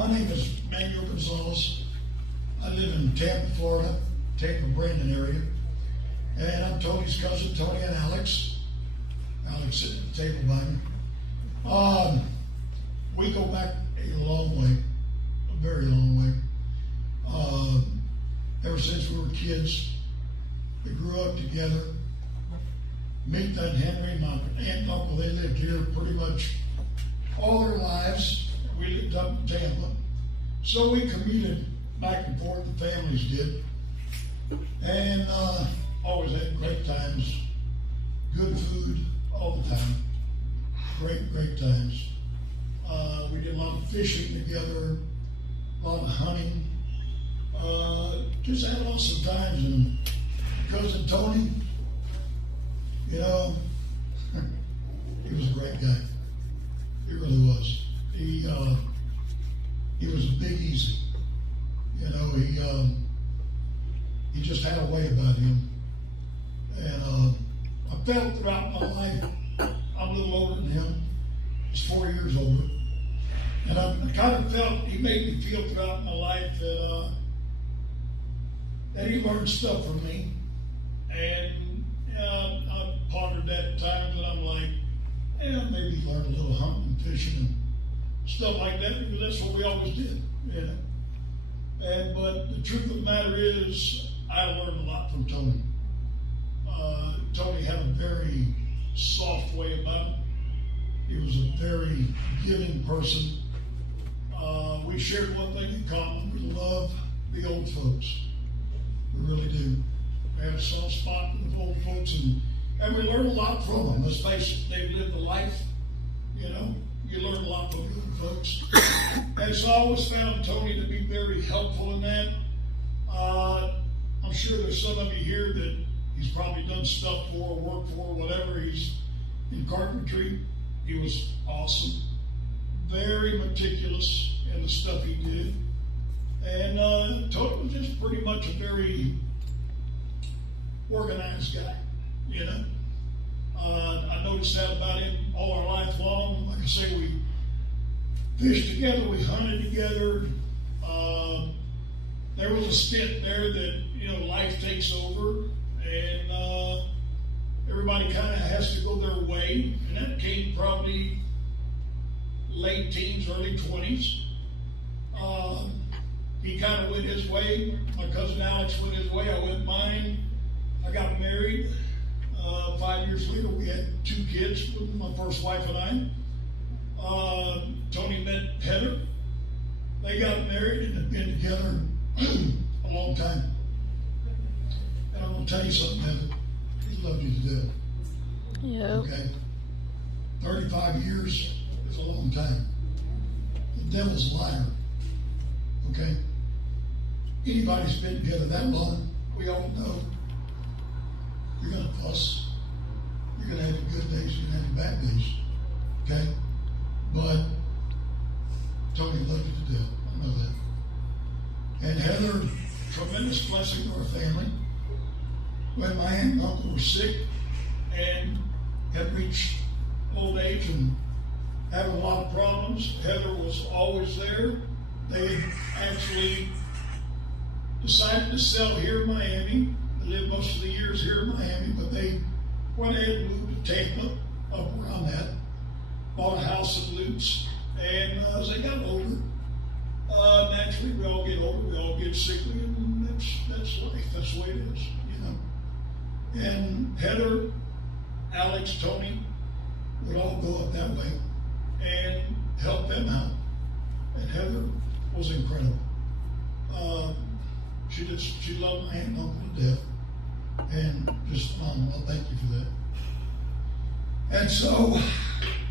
My name is Manuel Gonzalez. I live in Tampa, Florida, Tampa, Brandon area. And I'm Tony's cousin, Tony and Alex. Alex sitting at the table by me. We go back a long way, a very long way. Ever since we were kids, we grew up together. Meet and Henry, my aunt and uncle, they lived here pretty much all their lives. We lived up in Tampa. So we commuted back and forth, the families did. And always had great times, good food all the time. Great, great times. We did a lot of fishing together, a lot of hunting. Just had awesome times. And cousin Tony, you know, he was a great guy. He really was. He was a big easy. You know, he just had a way about him. And I felt throughout my life, I'm a little older than him. He's 4 years older. And I kind of felt, he made me feel throughout my life that he learned stuff from me. And I pondered that at times, and I'm like, yeah, maybe he learned a little hunting, fishing, and stuff like that, because that's what we always did, you know. But the truth of the matter is, I learned a lot from Tony. Tony had a very soft way about him. He was a very giving person. We shared one thing in common. We love the old folks. We really do. We have a soft spot for the old folks, and we learn a lot from them. Let's face it, they've lived a life, you know. You learn a lot from the old folks. And so I always found Tony to be very helpful in that. I'm sure there's some of you here that he's probably done stuff for, worked for, whatever. He's in carpentry. He was awesome. Very meticulous in the stuff he did. And Tony was just pretty much a very organized guy, you know. I noticed that about him all our life long. Like I say, we fished together, we hunted together. There was a stint there that, you know, life takes over, and everybody kind of has to go their way, and that came probably late teens, early 20s. He kind of went his way. My cousin Alex went his way. I went mine. I got married. 5 years later, we had 2 kids with my first wife and I. Tony met Heather. They got married and had been together a long time. And I'm going to tell you something, Heather. He loved you to death. Yep. Okay? 35 years is a long time. The devil's a liar. Okay? Anybody's been together that long, we all know you're going to fuss. You're going to have your good days, you're going to have your bad days. Okay? But Tony loved you to death. I know that. And Heather, tremendous blessing to our family. When my aunt and uncle were sick and had reached old age and having a lot of problems, Heather was always there. They had actually decided to sell here in Miami. They lived most of the years here in Miami, but they went ahead and moved to Tampa, up around that, bought a house in Lutz, and as they got older, naturally we all get older, we all get sickly, and that's life, that's the way it is, you know. And Heather, Alex, Tony would all go up that way and help them out. And Heather was incredible. She loved my aunt and uncle to death, and just phenomenal. Thank you for that. And so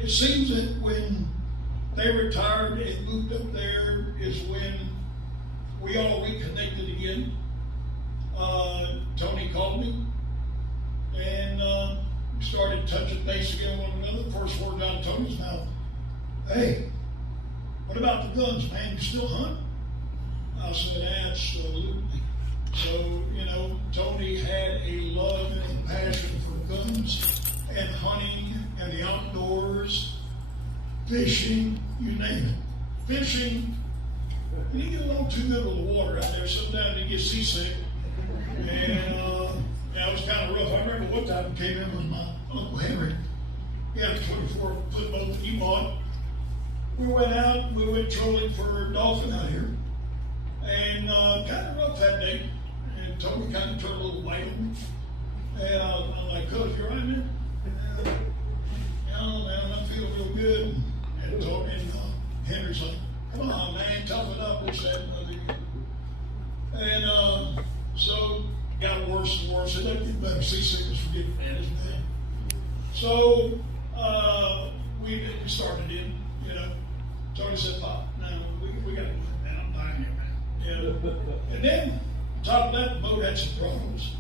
it seems that when they retired and moved up there is when we all reconnected again. Tony called me, and we started touching base again with one another. First word out of Tony's mouth, "Hey, what about the guns, man? You still hunt?" I said, "Absolutely." So, you know, Tony had a love and a passion for guns and hunting and the outdoors, fishing, you name it. Fishing, And he get along too good with the water out there. Sometimes he gets seasick. And yeah, it was kind of rough. I remember one time I came in with my Uncle Henry. He had a 24-foot boat that he bought. We went out, we went trolling for dolphin out here. And kind of rough that day. And Tony kind of turned a little white on me. And I'm like, Coach, you all right, man? Yeah, man, I'm feeling real good. And Tony and Henry's like, come on, man, toughen up. This, that, and other. And so it got worse and worse. It doesn't get better. Seasickness for getting bad, isn't it? So we started in, you know. Tony said, Pop, no, we got to do it, man. I'm dying here, man. Yeah. And then, on top of that, the boat had some problems.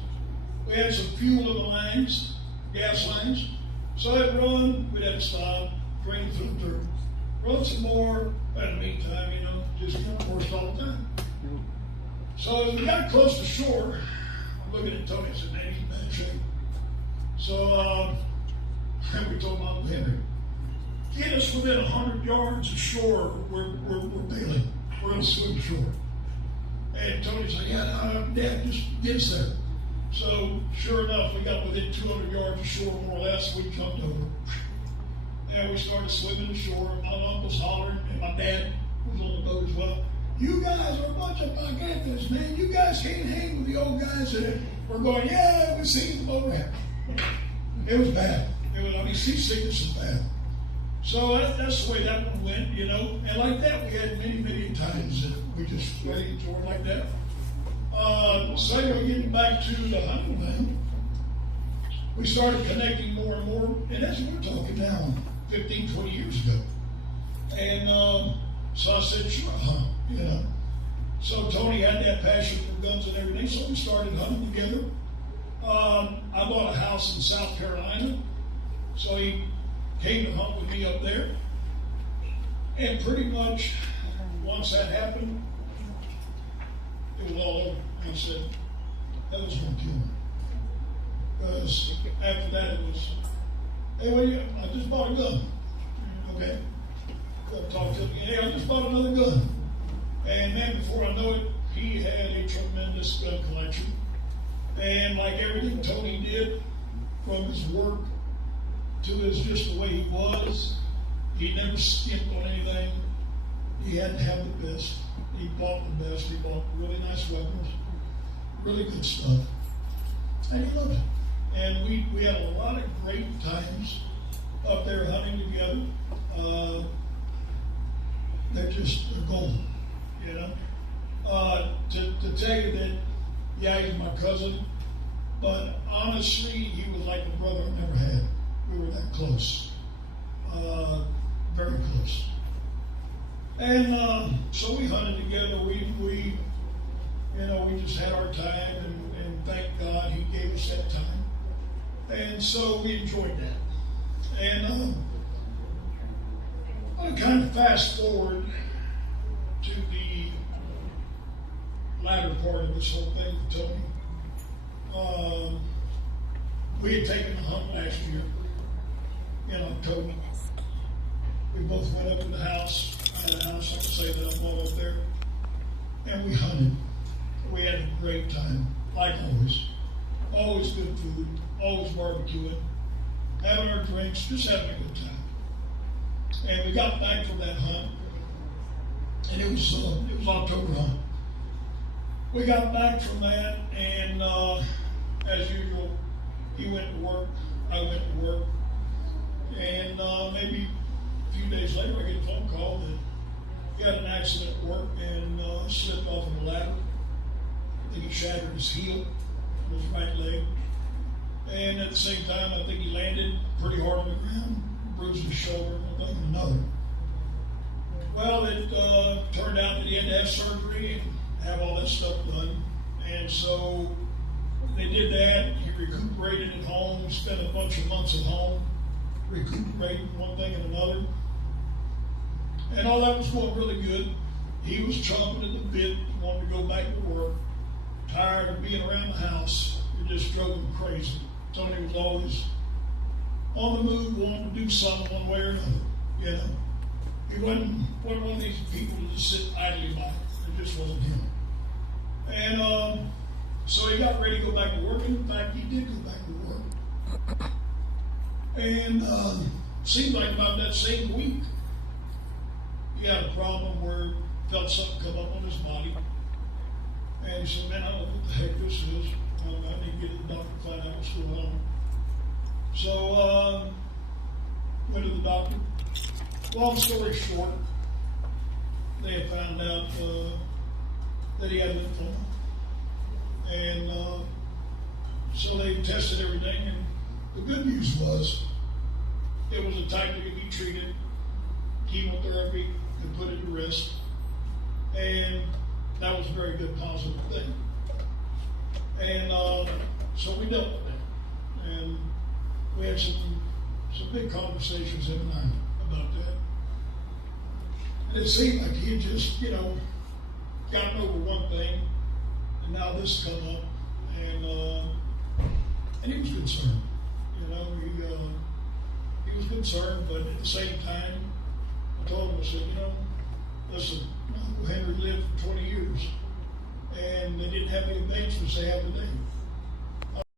We had some fuel in the lines, gas lines. So I'd run, we'd have to stop, drain through the dirt, run some more. But in the meantime, you know, just getting worse all the time. So as we got close to shore, I'm looking at Tony and said, man, he's in bad shape. So we told Uncle Henry, get us within 100 yards of shore. We're bailing. We're going to swim to shore. And Tony said, yeah, Dad, just get us there. So sure enough, we got within 200 yards of shore, more or less. We jumped over. And we started swimming to shore. My uncle's hollering, and my dad was on the boat as well. You guys are a bunch of bagatas, man. You guys can't hang with the old guys that were going, yeah, we see the boat ramp. It was bad. Seasickness is bad. So that's the way that one went, you know. And like that, we had many, many times that we just really enjoyed like that. So anyway, getting back to the hunting thing, we started connecting more and more. And that's what we're talking now, 15, 20 years ago. And so I said, sure, hunt, you know. So Tony had that passion for guns and everything, so we started hunting together. I bought a house in South Carolina, so he came to hunt with me up there. And pretty much, once that happened, it was all over. I said, that was going to kill me. Because after that, it was, hey, I just bought a gun. Okay? Talk to him again. Hey, I just bought another gun. And man, before I know it, he had a tremendous gun collection. And like everything Tony did, from his work to his just the way he was, he never skimped on anything. He had to have the best. He bought the best. He bought really nice weapons, really good stuff. And he loved it. And we had a lot of great times up there hunting together. They're golden, you know. To tell you that, yeah, he's my cousin, but honestly, he was like a brother I never had. We were that close, very close. And so we hunted together. We just had our time, and thank God he gave us that time. And so we enjoyed that. And I kind of fast forward to the latter part of this whole thing with Tony. We had taken a hunt last year in October. We both went up to the house. I had a house, like I say, that I bought up there. And we hunted. We had a great time, like always. Always good food, always barbecuing, having our drinks, just having a good time. And we got back from that hunt, and it was October hunt. We got back from that, and as usual, he went to work, I went to work, and maybe a few days later, I get a phone call that he had an accident at work and slipped off of a ladder. I think he shattered his heel, his right leg, and at the same time, I think he landed pretty hard on the ground, bruised his shoulder, one thing and another. Well, it turned out that he had to have surgery and have all that stuff done. And so they did that. He recuperated at home, spent a bunch of months at home, recuperating one thing and another. And all that was going really good. He was chomping at the bit, wanted to go back to work, tired of being around the house. It just drove him crazy. Tony was always on the move, wanting to do something one way or another, you know. He wasn't one of these people to just sit idly by. It just wasn't him. And so he got ready to go back to work. And in fact, he did go back to work. And seemed like about that same week, he had a problem where felt something come up on his body. And he said, man, I don't know what the heck this is. I need to get to the doctor to find out what's going on. So, went to the doctor. Long story short, they had found out that he had lymphoma. And so they tested everything. And the good news was it was a type that could be treated. Chemotherapy could put it to rest. And that was a very good positive thing. And so we dealt with that. And we had some big conversations him and I about that. And it seemed like he had just, gotten over one thing, and now this come up, and he was concerned. He was concerned, but at the same time, I told him, I said, listen, Uncle Henry lived for 20 years, and they didn't have the advancements they have today.